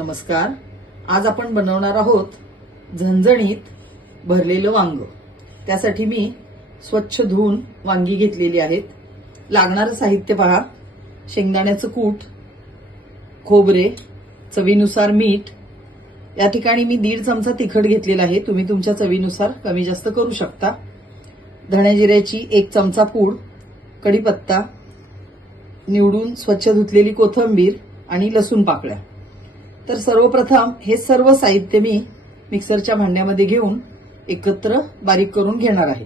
नमस्कार. आज आपण बनवणार आहोत झणझणीत भरलेलं वांग. त्यासाठी मी स्वच्छ धुवून वांगी घेतलेली आहेत. लागणारं साहित्य पहा. शेंगदाण्याचं कूट खोबरे चवीनुसार मीठ. या ठिकाणी मी दीड चमचा तिखट घेतलेला आहे. तुम्ही तुमच्या चवीनुसार कमी जास्त करू शकता. धण्या जिऱ्याची एक चमचा पूड कढीपत्ता निवडून स्वच्छ धुतलेली कोथंबीर आणि लसूण पाकळ्या. तर सर्वप्रथम हे सर्व साहित्य मी मिक्सरच्या भांड्यामध्ये घेऊन एकत्र बारीक करून घेणार आहे.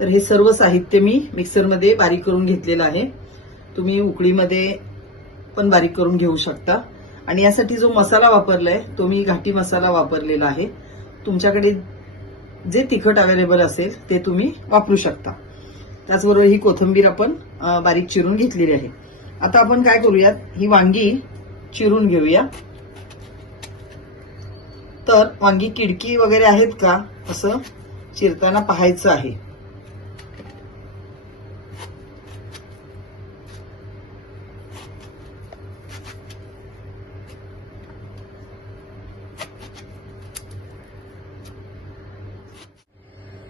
तर हे सर्व साहित्य मी मिक्सरमध्ये बारीक करून घेतलेलं आहे. तुम्ही उकळीमध्ये पण बारीक करून घेऊ शकता. आणि यासाठी जो मसाला वापरलाय तो मी घाटी मसाला वापरलेला आहे. तुमच्याकडे जे तिखट अवेलेबल असेल ते तुम्ही वापरू शकता. त्याचबरोबर ही कोथिंबीर आपण बारीक चिरून घेतलेली आहे. आता आपण काय करूयात ही वांगी चिरून घेऊया. तर वांगी किडकी वगैरे आहेत का? असं चिरताना पाहायचं आहे.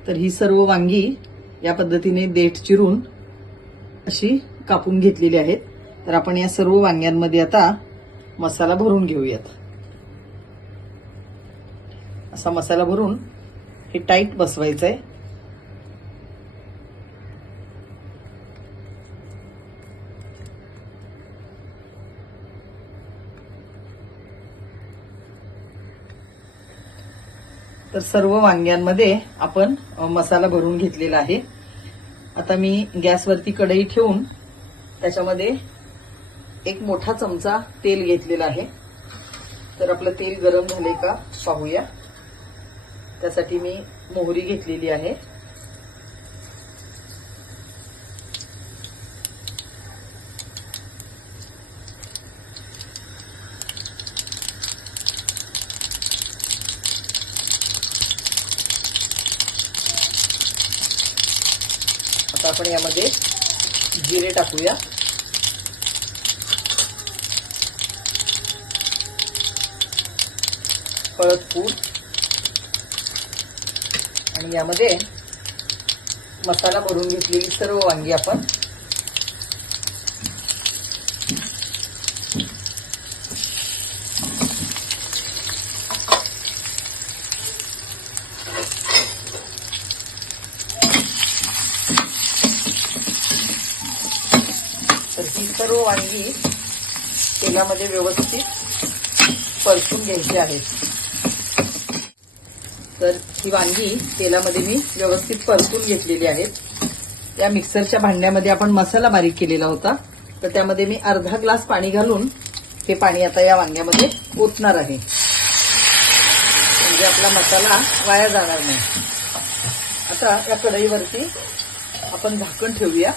तर ही सर्व वांगी या पद्धतीने देठ चिरून अशी कापून घेतलेली आहेत. तर आपण या सर्व वांग्यांमध्ये आता मसाला भरून घेऊयात. असा मसाला भरून हे टाईट बसवायचं आहे तर सर्व वांग्यांमध्ये आपण मसाला भरून घेतलेला आहे. आता मी गॅसवरती कढई ठेवून त्याच्यामध्ये एक मोठा चमचा तेल घेतलेला आहे. तर आपलं तेल गरम झाले का? पाहूया. त्यासाठी मी मोहरी घेतलेली आहे. आता आपण यामध्ये जिरे टाकूया. हळद पूड आणि यामध्ये मसाला भरून घेतलेली सर्व वांगी आपण तर ही सर्व वांगी तेलामध्ये व्यवस्थित परतून घ्यायची आहेत. तर ही वांगी तेलामध्ये मी व्यवस्थित परतून घेतलेली आहेत त्या मिक्सरच्या भांड्यामध्ये आपण मसाला बारीक केलेला होता. तर त्यामध्ये मी अर्धा ग्लास पाणी घालून हे पाणी आता या वांग्यामध्ये ओतणार आहे. म्हणजे आपला मसाला वाया जाणार नाही. आता या कढईवरती आपण झाकण ठेवूया.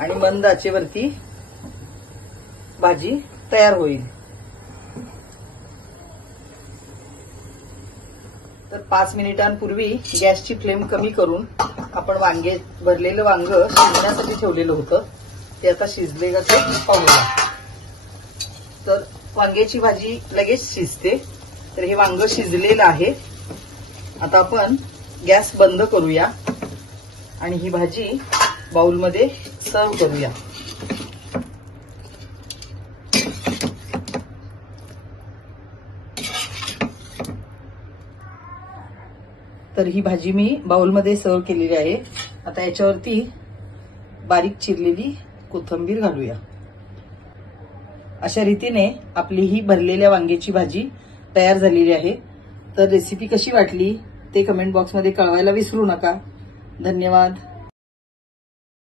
आणि मंद आचेवरती भाजी तयार होईल. तर पाच मिनिटांपूर्वी गॅसची फ्लेम कमी करून आपण वांगे भरलेलं वांग शिजण्यासाठी ठेवलेलं होतं. ते आता शिजले का ते पाहूया. तर वांग्याची भाजी लगेच शिजते. तर हे वांग शिजलेलं आहे. आता आपण गॅस बंद करूया. आणि ही भाजी बाउलमध्ये सर्व करूया. तर ही भाजी मी बाउलमध्ये सर्व केलेली आहे. आता याच्यावरती बारीक चिरलेली कोथंबीर घालूया. अशा रीतीने आपली ही भरलेल्या वांग्याची भाजी तयार झालेली आहे. तर रेसिपी कशी वाटली ते कमेंट बॉक्समध्ये कळवायला विसरू नका. धन्यवाद.